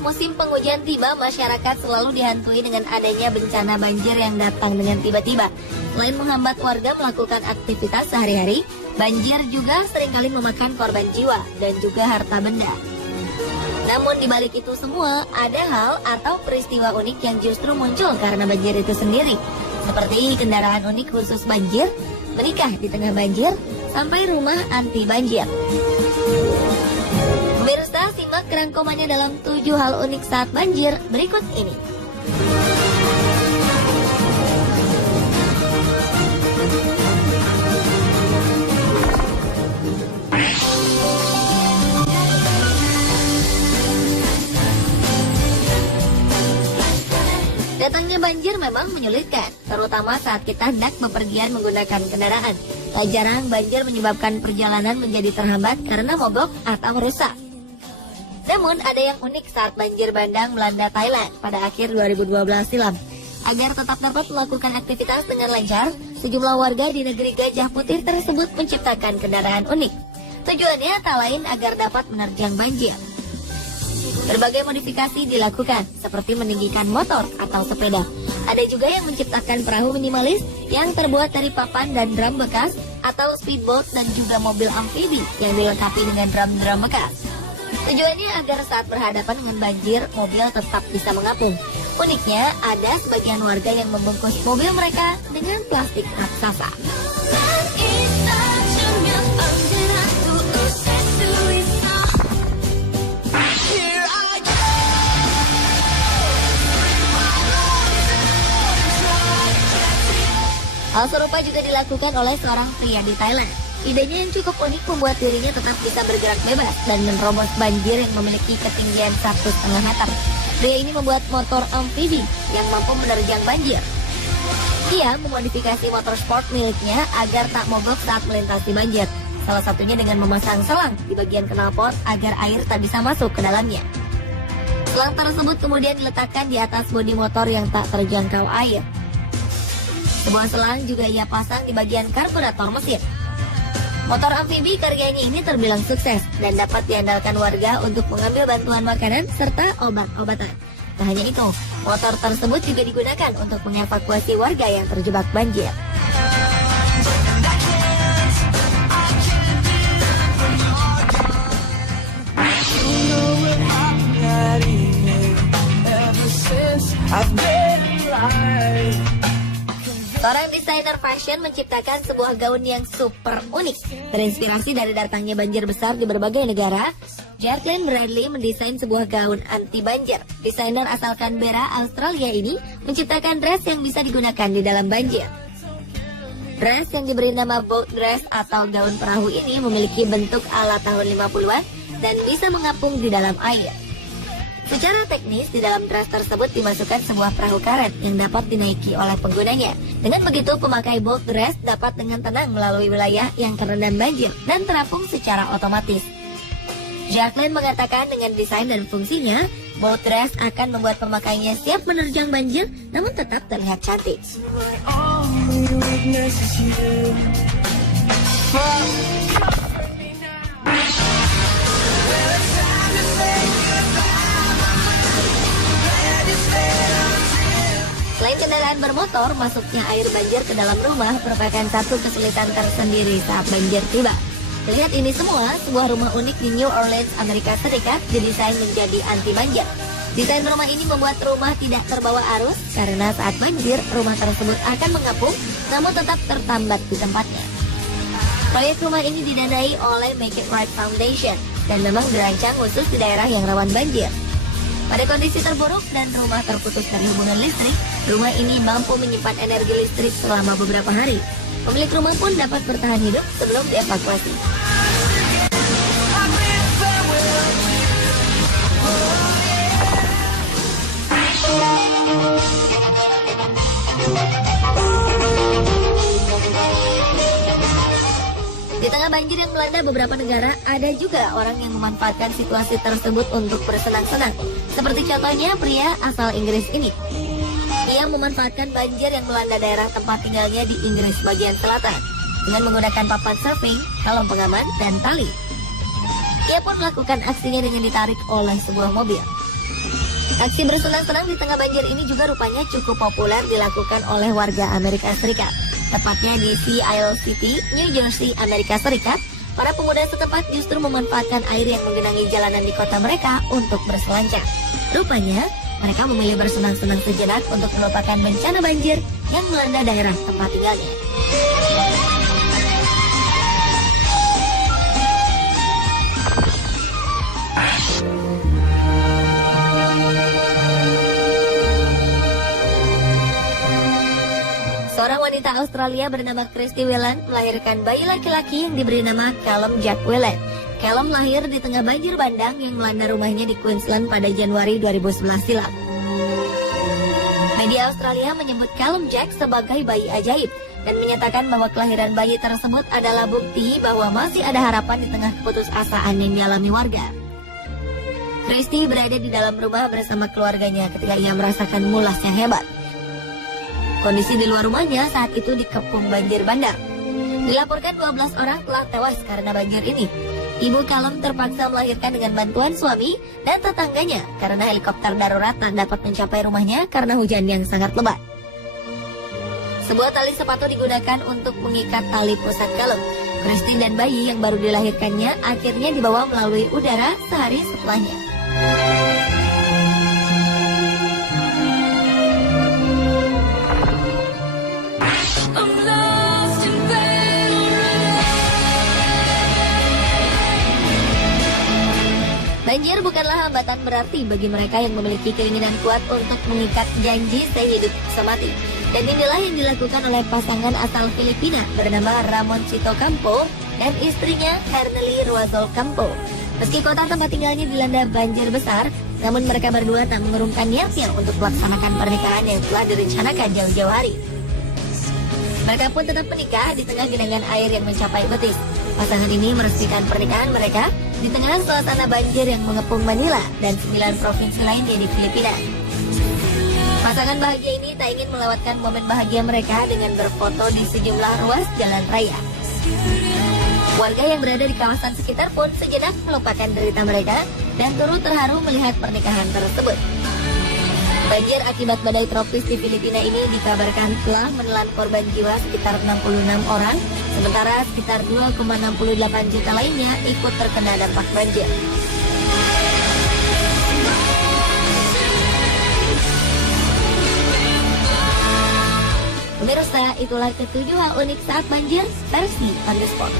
Setiap musim penghujan tiba, masyarakat selalu dihantui dengan adanya bencana banjir yang datang dengan tiba-tiba. Selain menghambat warga melakukan aktivitas sehari-hari, banjir juga seringkali memakan korban jiwa dan juga harta benda. Namun di balik itu semua, ada hal atau peristiwa unik yang justru muncul karena banjir itu sendiri. Seperti kendaraan unik khusus banjir, menikah di tengah banjir, sampai rumah anti banjir. Pemirsa, simak kerangkumannya dalam 7 hal unik saat banjir berikut ini. Datangnya banjir memang menyulitkan, terutama saat kita hendak bepergian menggunakan kendaraan. Tak jarang banjir menyebabkan perjalanan menjadi terhambat karena mogok atau rusak. Namun ada yang unik saat banjir bandang melanda Thailand pada akhir 2012 silam. Agar tetap dapat melakukan aktivitas dengan lancar, sejumlah warga di negeri Gajah Putih tersebut menciptakan kendaraan unik. Tujuannya tak lain agar dapat menerjang banjir. Berbagai modifikasi dilakukan, seperti meninggikan motor atau sepeda. Ada juga yang menciptakan perahu minimalis yang terbuat dari papan dan drum bekas, atau speedboat dan juga mobil amfibi yang dilengkapi dengan drum-drum bekas. Tujuannya agar saat berhadapan dengan banjir, mobil tetap bisa mengapung. Uniknya, ada sebagian warga yang membungkus mobil mereka dengan plastik raksasa. Hal serupa juga dilakukan oleh seorang pria di Thailand. Idenya yang cukup unik membuat dirinya tetap bisa bergerak bebas dan menerobos banjir yang memiliki ketinggian 1,5 meter. Pria ini membuat motor amfibi yang mampu menerjang banjir. Ia memodifikasi motor sport miliknya agar tak mogok saat melintasi banjir. Salah satunya dengan memasang selang di bagian knalpot agar air tak bisa masuk ke dalamnya. Selang tersebut kemudian diletakkan di atas bodi motor yang tak terjangkau air. Sebuah selang juga ia pasang di bagian karburator mesin. Motor amfibi karyanya ini terbilang sukses dan dapat diandalkan warga untuk mengambil bantuan makanan serta obat-obatan. Tak hanya itu, motor tersebut juga digunakan untuk mengevakuasi warga yang terjebak banjir. Seorang desainer fashion menciptakan sebuah gaun yang super unik. Terinspirasi dari datangnya banjir besar di berbagai negara, Jacqueline Bradley mendesain sebuah gaun anti banjir. Desainer asal Canberra, Australia ini menciptakan dress yang bisa digunakan di dalam banjir. Dress yang diberi nama boat dress atau gaun perahu ini memiliki bentuk ala tahun 50-an dan bisa mengapung di dalam air. Secara teknis, di dalam dress tersebut dimasukkan sebuah perahu karet yang dapat dinaiki oleh penggunanya. Dengan begitu, pemakai boat dress dapat dengan tenang melalui wilayah yang terendam banjir dan terapung secara otomatis. Jacqueline mengatakan dengan desain dan fungsinya, boat dress akan membuat pemakainya siap menerjang banjir namun tetap terlihat cantik. Selain kendaraan bermotor, masuknya air banjir ke dalam rumah merupakan satu kesulitan tersendiri saat banjir tiba. Lihat ini semua, sebuah rumah unik di New Orleans, Amerika Serikat didesain menjadi anti banjir. Desain rumah ini membuat rumah tidak terbawa arus karena saat banjir, rumah tersebut akan mengapung namun tetap tertambat di tempatnya. Proyek rumah ini didanai oleh Make It Right Foundation dan memang dirancang khusus di daerah yang rawan banjir. Pada kondisi terburuk dan rumah terputus dari hubungan listrik, rumah ini mampu menyimpan energi listrik selama beberapa hari. Pemilik rumah pun dapat bertahan hidup sebelum dievakuasi. Di tengah banjir yang melanda beberapa negara, ada juga orang yang memanfaatkan situasi tersebut untuk bersenang-senang. Seperti contohnya pria asal Inggris ini. Ia memanfaatkan banjir yang melanda daerah tempat tinggalnya di Inggris bagian selatan dengan menggunakan papan surfing, helm pengaman, dan tali. Ia pun melakukan aksinya dengan ditarik oleh sebuah mobil. Aksi bersenang-senang di tengah banjir ini juga rupanya cukup populer dilakukan oleh warga Amerika Serikat. Tepatnya di Sea Isle City, New Jersey, Amerika Serikat, para pemuda setempat justru memanfaatkan air yang menggenangi jalanan di kota mereka untuk berselancar. Rupanya, mereka memilih bersenang-senang sejenak untuk melupakan bencana banjir yang melanda daerah tempat tinggalnya. Seorang wanita Australia bernama Christy Whelan melahirkan bayi laki-laki yang diberi nama Callum Jack Whelan. Callum lahir di tengah banjir bandang yang melanda rumahnya di Queensland pada Januari 2011 silam. Media Australia menyebut Callum Jack sebagai bayi ajaib dan menyatakan bahwa kelahiran bayi tersebut adalah bukti bahwa masih ada harapan di tengah keputusasaan yang dialami warga. Christy berada di dalam rumah bersama keluarganya ketika ia merasakan mulas yang hebat. Kondisi di luar rumahnya saat itu dikepung banjir bandang. Dilaporkan 12 orang telah tewas karena banjir ini. Ibu Callum terpaksa melahirkan dengan bantuan suami dan tetangganya karena helikopter darurat tak dapat mencapai rumahnya karena hujan yang sangat lebat. Sebuah tali sepatu digunakan untuk mengikat tali pusat Callum. Christy dan bayi yang baru dilahirkannya akhirnya dibawa melalui udara sehari setelahnya. Banjir bukanlah hambatan berarti bagi mereka yang memiliki keinginan kuat untuk mengikat janji sehidup semati. Dan inilah yang dilakukan oleh pasangan asal Filipina bernama Ramon Chito Campo dan istrinya Hernely Ruazol Campo. Meski kota tempat tinggalnya dilanda banjir besar, namun mereka berdua tak mengurungkan niatnya untuk melaksanakan pernikahan yang telah direncanakan jauh-jauh hari. Mereka pun tetap menikah di tengah genangan air yang mencapai betis. Pasangan ini meresmikan pernikahan mereka di tengah suasana banjir yang mengepung Manila dan 9 provinsi lainnya di Filipina. Pasangan bahagia ini tak ingin melewatkan momen bahagia mereka dengan berfoto di sejumlah ruas jalan raya. Warga yang berada di kawasan sekitar pun sejenak melupakan derita mereka dan turut terharu melihat pernikahan tersebut. Banjir akibat badai tropis di Filipina ini dikabarkan telah menelan korban jiwa sekitar 66 orang, sementara sekitar 2,68 juta lainnya ikut terkena dampak banjir. Pemirsa, itulah ketujuh hal unik saat banjir versi On The Spot.